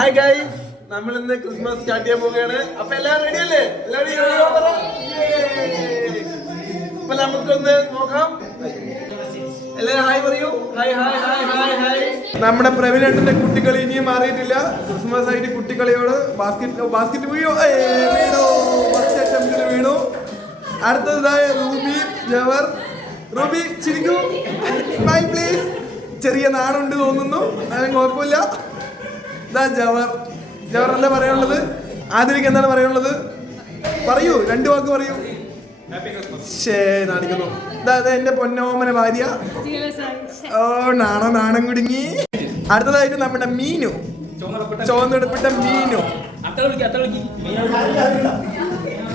Hi guys, നമ്മൾ ഇന്ന് Christmas start ചെയ്യാൻ പോവുകയാണ്. അപ്പൊ എല്ലാവരും റെഡി അല്ലേ? അപ്പൊ നമുക്കൊന്ന് നോക്കാം. എല്ലാവരും ഹായ് പറയൂ. Hi hi hi hi hi. നമ്മുടെ പ്രവീണേട്ടന്റെ കുട്ടികളി ഇനിയും മാറിയിട്ടില്ല. ക്രിസ്മസ് ആയിട്ട് കുട്ടികളിയോട് ബാസ്കറ്റ് വീണു. വീണു. അടുത്തതായ റൂബി ജവർ. റൂബി ചിരിക്കൂ, സ്മൈൽ പ്ലീസ്. ചെറിയ നാടുണ്ട് തോന്നുന്നു, അതിന് കുഴപ്പമില്ല. ഇതാ ജവർ. ജവർ എന്താ പറയാനുള്ളത്? ആതിരക്ക് എന്താണ് പറയാനുള്ളത്? പറയൂ, 2 വാക്ക് പറയൂ. നാണിക്കുന്നു. ഇതാ എന്റെ പൊന്നോമന ഭാര്യ. ഓ നാണം കുടുങ്ങി. അടുത്തതായിട്ട് നമ്മുടെ മീനു, ചുവന്നെടുപ്പിട്ട മീനു.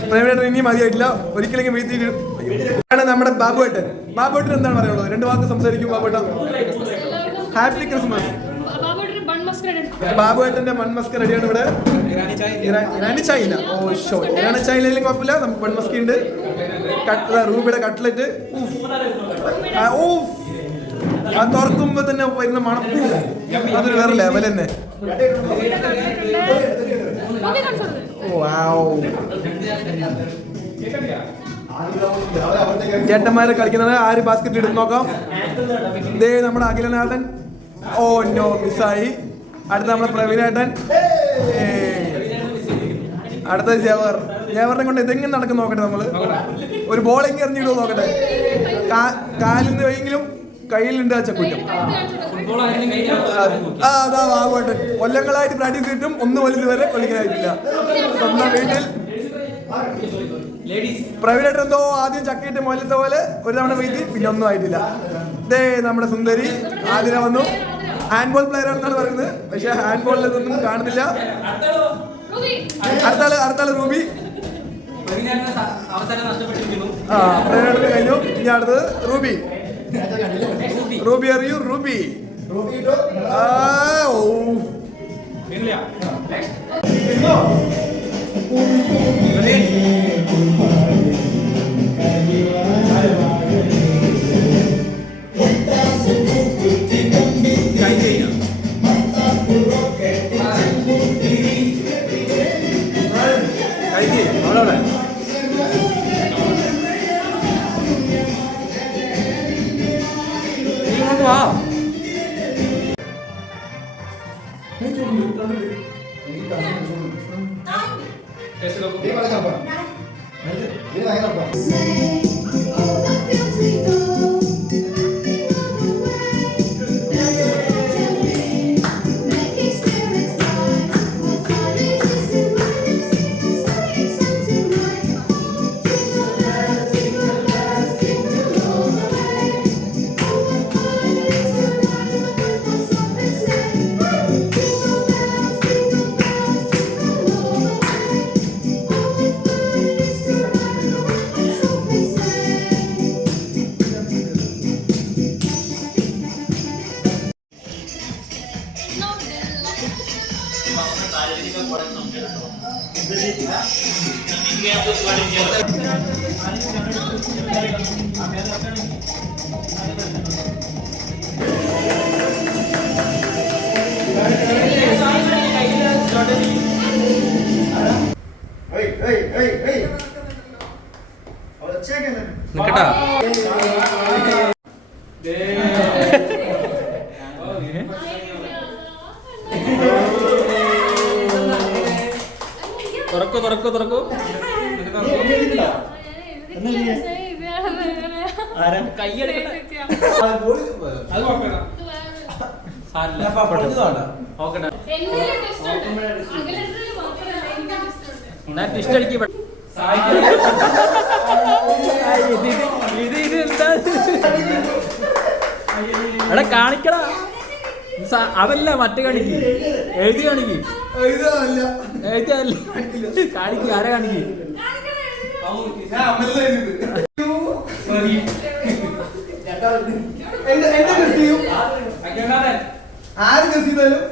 പ്രൈവേറ്റ് ഇനി മതിയായിട്ടില്ല, ഒരിക്കലെങ്കിൽ വീഴ്ത്തിയിട്ടാണ് നമ്മുടെ ബാബുവേട്ടൻ. ബാബുവേട്ടൻ എന്താണ് പറയുള്ളത്? 2 വാക്ക് സംസാരിക്കും ബാബുവേട്ടൻ. Happy Christmas. ബാബുവേട്ടന്റെ മൺമസ്ക റെഡിയാണ് ഇവിടെ. ഇറാനി ചൈന. ഓ ഷോ, ഇറാനി ചൈനയിലും കുഴപ്പമില്ല, നമുക്ക് മൺമസ്ക ഉണ്ട്. റൂബിയുടെ കട്ട്ലറ്റ്. അത് തുറക്കുമ്പോ തന്നെ വരുന്ന മണം, അതൊരു വേറെ ലെവൽ തന്നെ. ചേട്ടന്മാരെ കളിക്കുന്നത് ആര് ബാസ്കറ്റ് ഇടുന്ന് നോക്കാം. ഇതേ നമ്മുടെ അഖിലനാഥൻ. ഓ നോ, മിസ്സായി. അടുത്ത നമ്മുടെ പ്രവീണേട്ടൻ. അടുത്ത ജവർ. ജവറിനെ കൊണ്ട് ഇതെങ്ങനെ നടക്കും നോക്കട്ടെ. നമ്മള് ഒരു ബോളിങ് എറിഞ്ഞിടുമോ നോക്കട്ടെ. കാലിൽ നിന്ന് എങ്കിലും കയ്യിലുണ്ട് ആ ചക്കുറ്റം. അതാ ബാബുവേട്ടൻ കൊല്ലങ്ങളായിട്ട് പ്രാക്ടീസ് ചെയ്തിട്ടും ഒന്നും വലുത് വരെ കളിക്കാനായിട്ടില്ല. സ്വന്തം വീട്ടിൽ പ്രവീണേട്ടൻ എന്തോ ആദ്യം ചക്കിയിട്ട് മുതലത്തെ പോലെ ഒരു തവണ വീഴ്ത്തി, പിന്നെ ഒന്നും ആയിട്ടില്ല. ഇതേ നമ്മുടെ സുന്ദരി ആതിര വന്നു. ഹാൻഡ്ബോൾ പ്ലെയർ ആണെന്നാണ് പറയുന്നത്, പക്ഷെ ഹാൻഡ്ബോളിൽ ഇതൊന്നും കാണുന്നില്ല. അടുത്താള് റൂബി. പ്രവീണേട്ടന് കഴിഞ്ഞു. ഇനി അടുത്തത് റൂബി. റൂബി അറിയൂ? റൂബി തുറക്കൂ. എടാ കാണിക്കടാ, അതല്ല മറ്റേ കാണിക്ക്, എഴുതി കാണിക്ക്. കാണിക്ക്, ആരെ കാണിക്ക്. ആര് ഗസ് ചെയ്താലും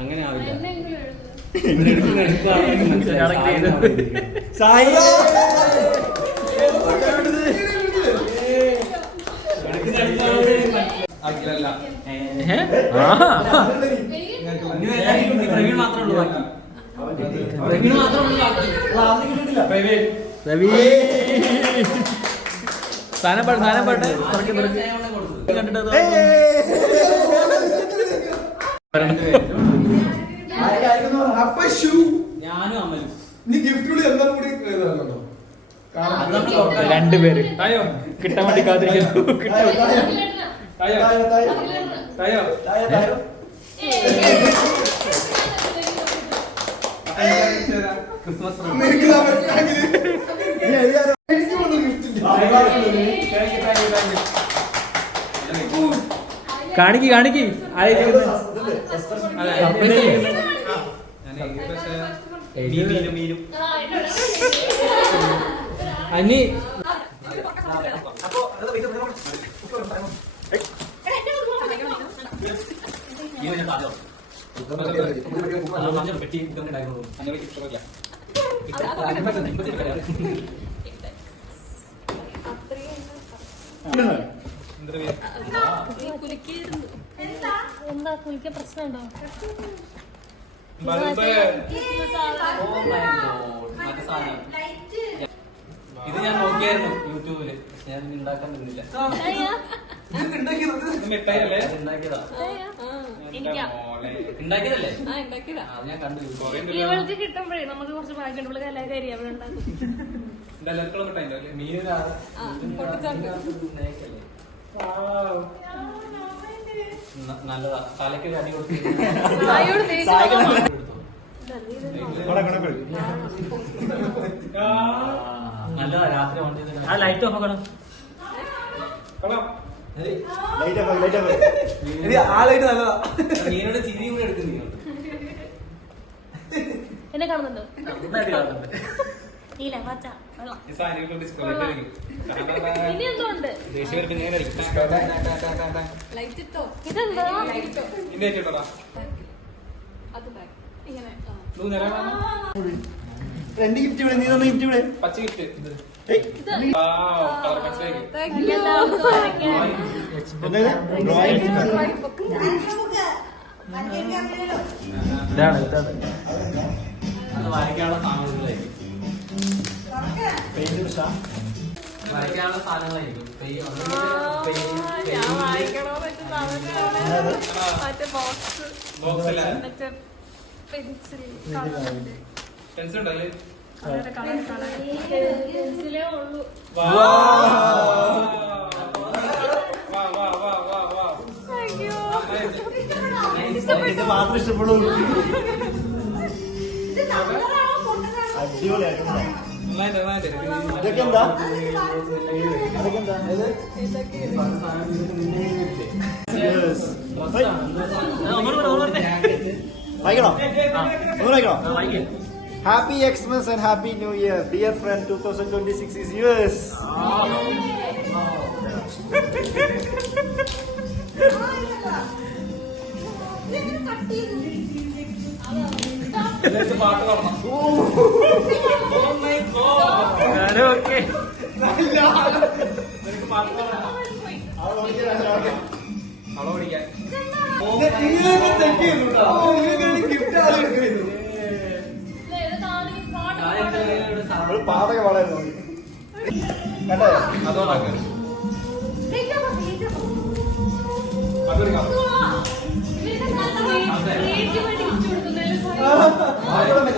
അങ്ങനെ ആവില്ല. സായി പ്രവീൺ മാത്രമേ ഉള്ളൂ ബാക്കി. പ്രവീൺ മാത്രമേ ഉള്ളൂ ബാക്കി. രവി സ്ഥാനം പാട്ടെ കണ്ടിട്ട് ഞാനും അമ്മലും നീ ഗിഫ്റ്റ് എന്താ കൂടി എഴുതാറുണ്ടോ? രണ്ടുപേര് കിട്ടാൻ വേണ്ടി കാത്തിരിക്കുന്നു. ക്രിസ്മസ് കാണിക്ക് അനി എന്താ കുളിക്കാൻ പ്രശ്നമുണ്ടോ? ഇത് ഞാൻ നോക്കിയായിരുന്നു യൂട്യൂബില്. ഞാൻ ഉണ്ടാക്കാൻ പറ്റുന്നില്ല. ഉണ്ടാക്കിയതല്ലേ? അത് ഞാൻ കണ്ടു. ഇവൾക്ക് കിട്ടുമ്പോഴേ നമുക്ക് കുറച്ച് ഭാഗ്യം നമ്മള് കലാകാരി അവിടെ ഉണ്ടാക്കും. നല്ലതാ. തലയ്ക്ക് അടി കൊടുത്തു. നല്ലതാ. രാത്രി വണ്ടി ആ ലൈറ്റ് ഓഫ് ആക്കണം. ആളായിട്ട് നല്ലതാ. നീനോട് ചിരിയും കൂടെ എടുക്കുന്നു. എന്നെ കാണുന്നുണ്ടോ? ഇല്ല പച്ച വെള്ളം ഇനി എന്തോ ഉണ്ട്. ഇതെന്താ? രണ്ട് ഗിഫ്റ്റ് ഇവിടെ, നീ തന്ന ഗിഫ്റ്റ് ഇവിടെ. പച്ച ഗിഫ്റ്റ്. ഇതാണ് വരയ്ക്കാനുള്ള സാധനങ്ങളായിരിക്കും. വരയ്ക്കാനുള്ള സാധനങ്ങളായിരിക്കും. ബോക്സ് അല്ല, പെൻസിൽ ഉണ്ടല്ലേ? പെൻസിലേ ഉള്ളൂ. ഇത് മാത്രം ഇഷ്ടപ്പെടുള്ളൂ. അടിപൊളിയായിട്ടുണ്ട്. ഇതൊക്കെ എന്താ? അതൊക്കെ എന്താ? വായിക്കണോ? വായിക്കണോ? Happy Xmas and Happy New Year, dear friend. 2026 is yours. പാട്ട് പാടണം. ഓക്കെ നിനക്ക് പാട്ട് പാടണം. അവളെ ഓടിക്കാൻ പാതൊക്കെ വളരെ കേട്ടോ. അതോടാക്ക അതൊരുക്കാം.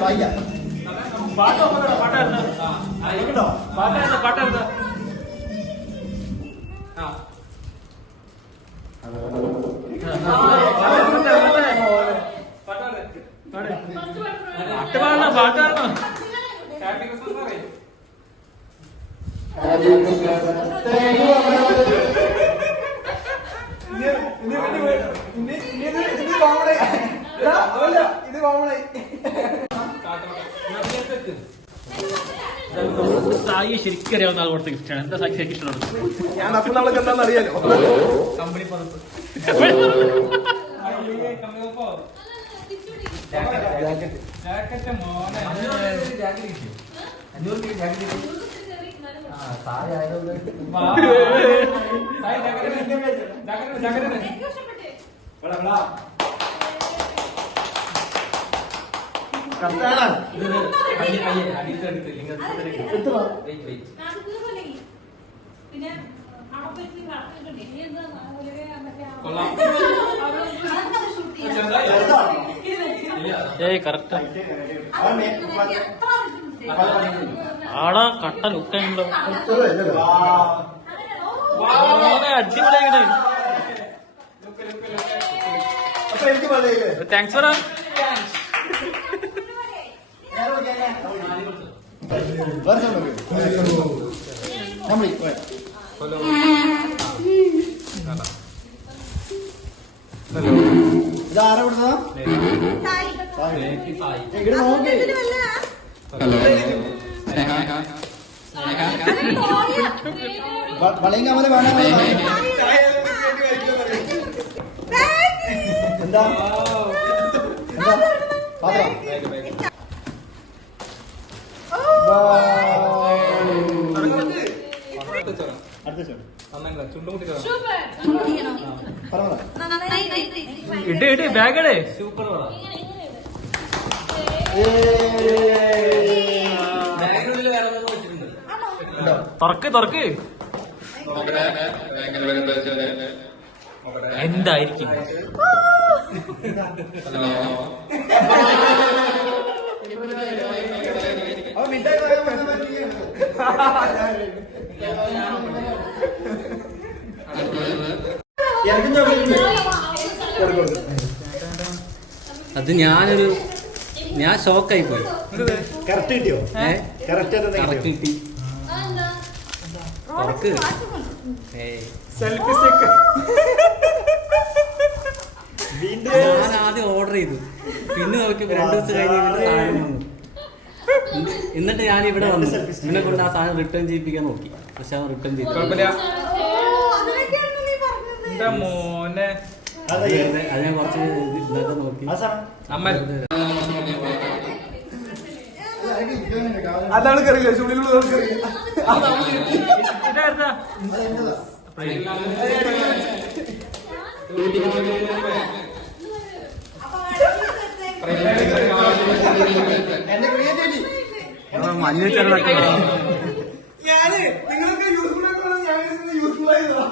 വായിക്കാം. പാട്ടായിരുന്നു. ഹാപ്പി ക്രിസ്മസ് പറയും. ഇത് കോമണായി. സായി ശരിക്കും അറിയാവുന്ന ആൾ കൊടുത്ത ഗിഫ്റ്റാണ്. എന്താ സാക്ഷി ഇഷ്ടമുള്ളത്? ഞാൻ അപ്പോൾ നമ്മളൊക്കെ എന്താണെന്ന് അറിയാലോ. കമ്പനി പതിപ്പ്. ജാക്കറ്റ് മോനെ 500 ജാക്കറ്റ് കിട്ടിയോ? 500 ജാക്കറ്റ് കിട്ടി. സായി ആയതുകൊണ്ട് കറക്റ്റ് ആടാ കട്ട ലുക്കുണ്ടോ അടിപൊളിയായിട്ട് താങ്ക്സ് പറ ഇതാരാ കൊടുത്തതാ? ഇങ്ങോട്ട് നോക്കി. വളയും കമ്മല് വേണം. എന്താ എന്താ പാത്രം അടുത്ത ചോദ്യം ഇട് ഇട് ബാഗ് ഇടേ സൂപ്പർ പറ. ബാഗിനുള്ളിൽ വേറെ എന്തെങ്കിലും വെച്ചിട്ടുണ്ട്. തുറക്ക് എന്തായിരിക്കും അത് ഞാൻ ഷോക്കായി പോയി. കറക്റ്റ് കിട്ടിയോ? കറക്റ്റ് കിട്ടി. തുറക്ക്. സെൽഫി സ്റ്റിക്ക് ഞാൻ ആദ്യം ഓർഡർ ചെയ്തു, പിന്നെ നോക്കിയപ്പോ 2 ദിവസം കഴിഞ്ഞ് സാധനം വന്നു. എന്നിട്ട് ഞാൻ ഇവിടെ വന്നു, ഇതിനെ കൊണ്ട് ആ സാധനം റിട്ടേൺ ചെയ്യിപ്പിക്കാൻ നോക്കി, പക്ഷെ അത് റിട്ടേൺ ചെയ്തു. മോനെ അത് ഞാൻ കുറച്ച് ഇതൊക്കെ നോക്കി. അതാണ് കറിയില്ല ചുള്ളിലുള്ള കറിയില്ല മഞ്ഞ ചെറുതൊക്കെ ഞാന് നിങ്ങൾക്ക് യൂസ്ഫുൾ ആയിട്ടുള്ള ഞാൻ യൂസ്ഫുൾ ആയതാ.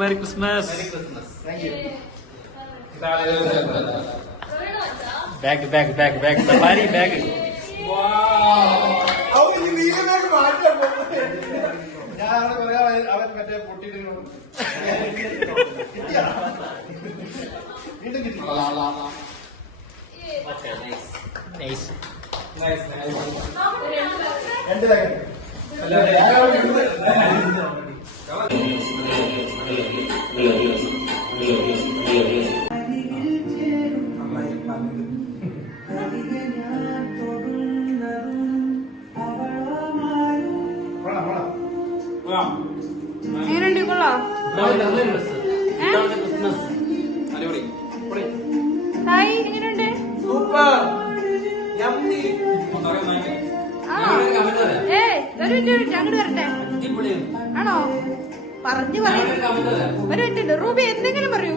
Merry Christmas bag safari bag അവൻ മറ്റേ പൊട്ടിയിട്ട് വീണ്ടും കിട്ടി. രണ്ട് ബാഗ് എങ്ങനെയുണ്ട് കൊള്ളാം? ഹായ് എങ്ങനെയുണ്ട്? ആണോ? ഒരു മിനിറ്റ് അങ്ങോട്ട് വരട്ടെ. ആണോ? പറഞ്ഞു ഒരു മിനിറ്റ്. റൂബി എന്തെങ്കിലും പറയൂ.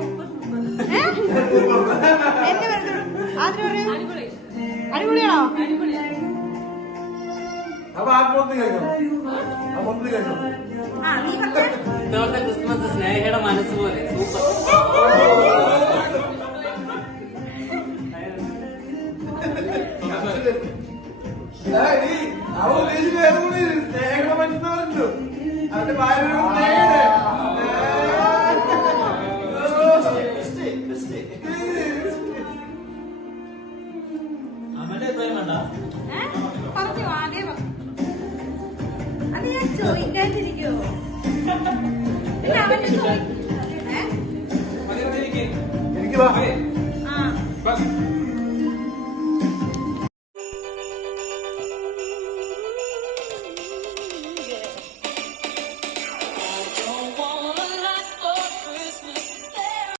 എന്നെ പറഞ്ഞു ആദ്യം പറയൂ. അടിപൊളിയാണോ? അപ്പൊ ആ പൊന്ന് കഴിഞ്ഞോ? ആ പൊന്ന് കഴിഞ്ഞോ? നീ പറഞ്ഞ ഇത്തവണത്തെ ക്രിസ്മസ് സ്നേഹയുടെ മനസ്സ് പോലെ സൂപ്പർ. അവ ഉദ്ദേശിച്ച് വേറെ സ്നേഹം പറ്റുന്നവരുണ്ടോ? അവന്റെ ഭാര്യ പറഞ്ഞു ആദ്യം അത് ഞാൻ ചോദിക്കാതിരിക്കോ? ഇല്ല അവന്റെ എനിക്ക്